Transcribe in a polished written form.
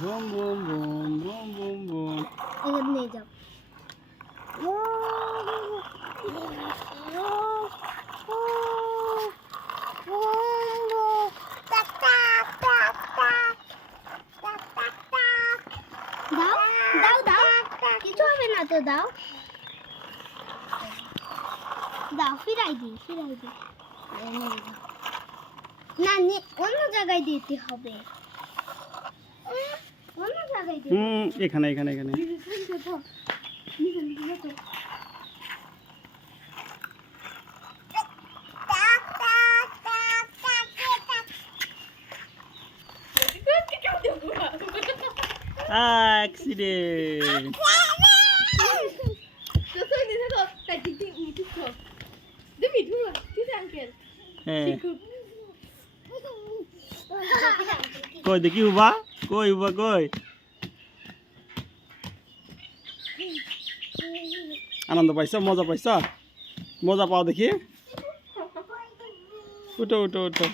Boom boom boom boom boom boom. এখানে নিয়ে যাও। দাও দাও দাও, কিছু হবে না তো, দাও দাও, ফিরাই দি। না, অন্য জায়গায় দিতে হবে, অন্য জায়গায় দিতে হবে। এখানে এখানে এখানে। অ্যাক্সিডেন্ট। হ্যাঁ কই দেখি উবা, কই উবা, কই আনন্দ পাইছ, মজা পাইছ, মজা পাও দেখি। উঠো উঠো উঠো।